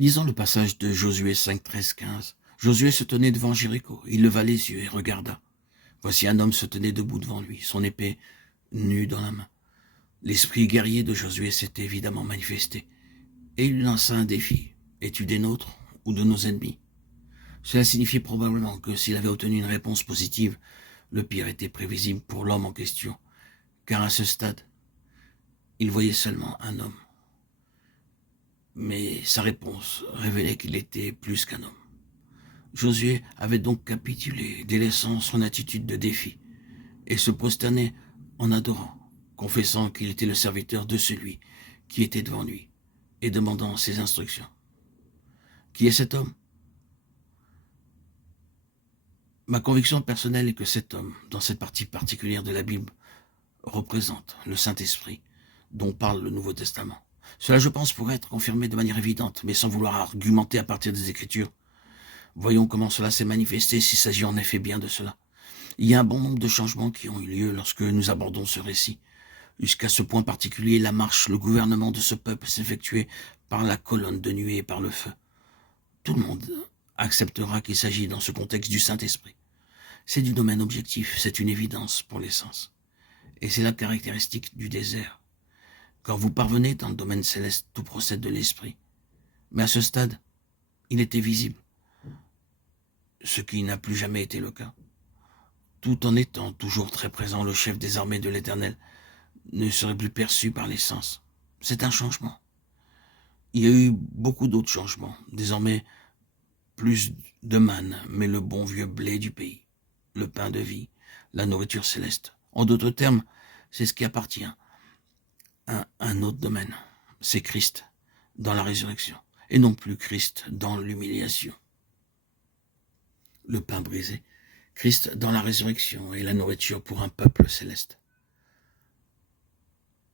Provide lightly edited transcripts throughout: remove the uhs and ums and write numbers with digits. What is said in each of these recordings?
Lisons le passage de Josué 5, 13, 15. Josué se tenait devant Jéricho. Il leva les yeux et regarda. Voici un homme se tenait debout devant lui, son épée nue dans la main. L'esprit guerrier de Josué s'était évidemment manifesté, et il lui lança un défi. Es-tu des nôtres ou de nos ennemis? Cela signifiait probablement que s'il avait obtenu une réponse positive, le pire était prévisible pour l'homme en question, car à ce stade, il voyait seulement un homme. Mais sa réponse révélait qu'il était plus qu'un homme. Josué avait donc capitulé, délaissant son attitude de défi, et se prosternait en adorant, confessant qu'il était le serviteur de celui qui était devant lui, et demandant ses instructions. Qui est cet homme? Ma conviction personnelle est que cet homme, dans cette partie particulière de la Bible, représente le Saint-Esprit dont parle le Nouveau Testament. Cela, je pense, pourrait être confirmé de manière évidente, mais sans vouloir argumenter à partir des Écritures. Voyons comment cela s'est manifesté, s'il s'agit en effet bien de cela. Il y a un bon nombre de changements qui ont eu lieu lorsque nous abordons ce récit. Jusqu'à ce point particulier, la marche, le gouvernement de ce peuple s'effectuait par la colonne de nuée et par le feu. Tout le monde acceptera qu'il s'agit dans ce contexte du Saint-Esprit. C'est du domaine objectif, c'est une évidence pour les sens. Et c'est la caractéristique du désert. Quand vous parvenez dans le domaine céleste, tout procède de l'esprit. Mais à ce stade, il était visible, ce qui n'a plus jamais été le cas. Tout en étant toujours très présent, le chef des armées de l'Éternel ne serait plus perçu par les sens. C'est un changement. Il y a eu beaucoup d'autres changements. Désormais, plus de manne, mais le bon vieux blé du pays, le pain de vie, la nourriture céleste. En d'autres termes, c'est ce qui appartient à un autre domaine. C'est Christ dans la résurrection, et non plus Christ dans l'humiliation. Le pain brisé, Christ dans la résurrection et la nourriture pour un peuple céleste.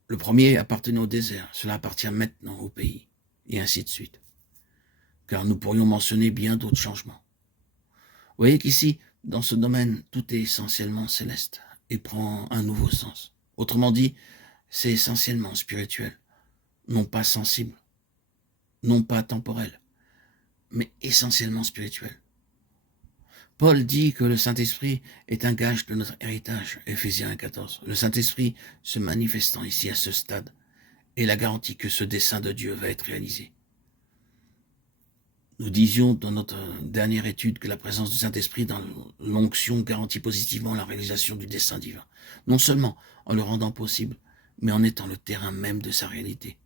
Le premier appartenait au désert, cela appartient maintenant au pays, et ainsi de suite. Car nous pourrions mentionner bien d'autres changements. Vous voyez qu'ici, dans ce domaine, tout est essentiellement céleste et prend un nouveau sens. Autrement dit, c'est essentiellement spirituel, non pas sensible, non pas temporel, mais essentiellement spirituel. Paul dit que le Saint-Esprit est un gage de notre héritage, Éphésiens 1,14. Le Saint-Esprit se manifestant ici à ce stade est la garantie que ce dessein de Dieu va être réalisé. Nous disions dans notre dernière étude que la présence du Saint-Esprit dans l'onction garantit positivement la réalisation du dessein divin, non seulement en le rendant possible, mais en étant le terrain même de sa réalité.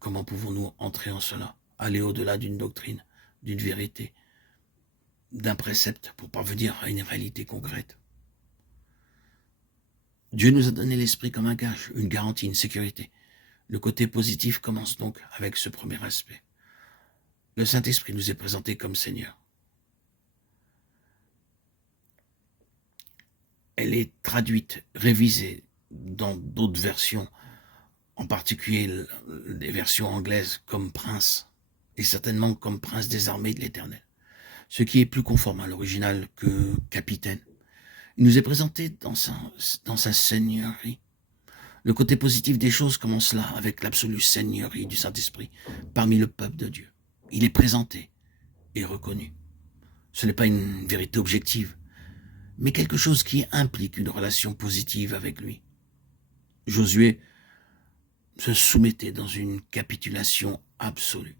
Comment pouvons-nous entrer en cela, aller au-delà d'une doctrine, d'une vérité, d'un précepte pour parvenir à une réalité concrète? Dieu nous a donné l'Esprit comme un gage, une garantie, une sécurité. Le côté positif commence donc avec ce premier aspect. Le Saint-Esprit nous est présenté comme Seigneur. Elle est traduite, révisée dans d'autres versions, en particulier les versions anglaises comme prince, et certainement comme prince des armées de l'Éternel, ce qui est plus conforme à l'original que capitaine. Il nous est présenté dans sa seigneurie. Le côté positif des choses commence là, avec l'absolue seigneurie du Saint-Esprit, parmi le peuple de Dieu. Il est présenté et reconnu. Ce n'est pas une vérité objective, mais quelque chose qui implique une relation positive avec lui. Josué se soumettait dans une capitulation absolue.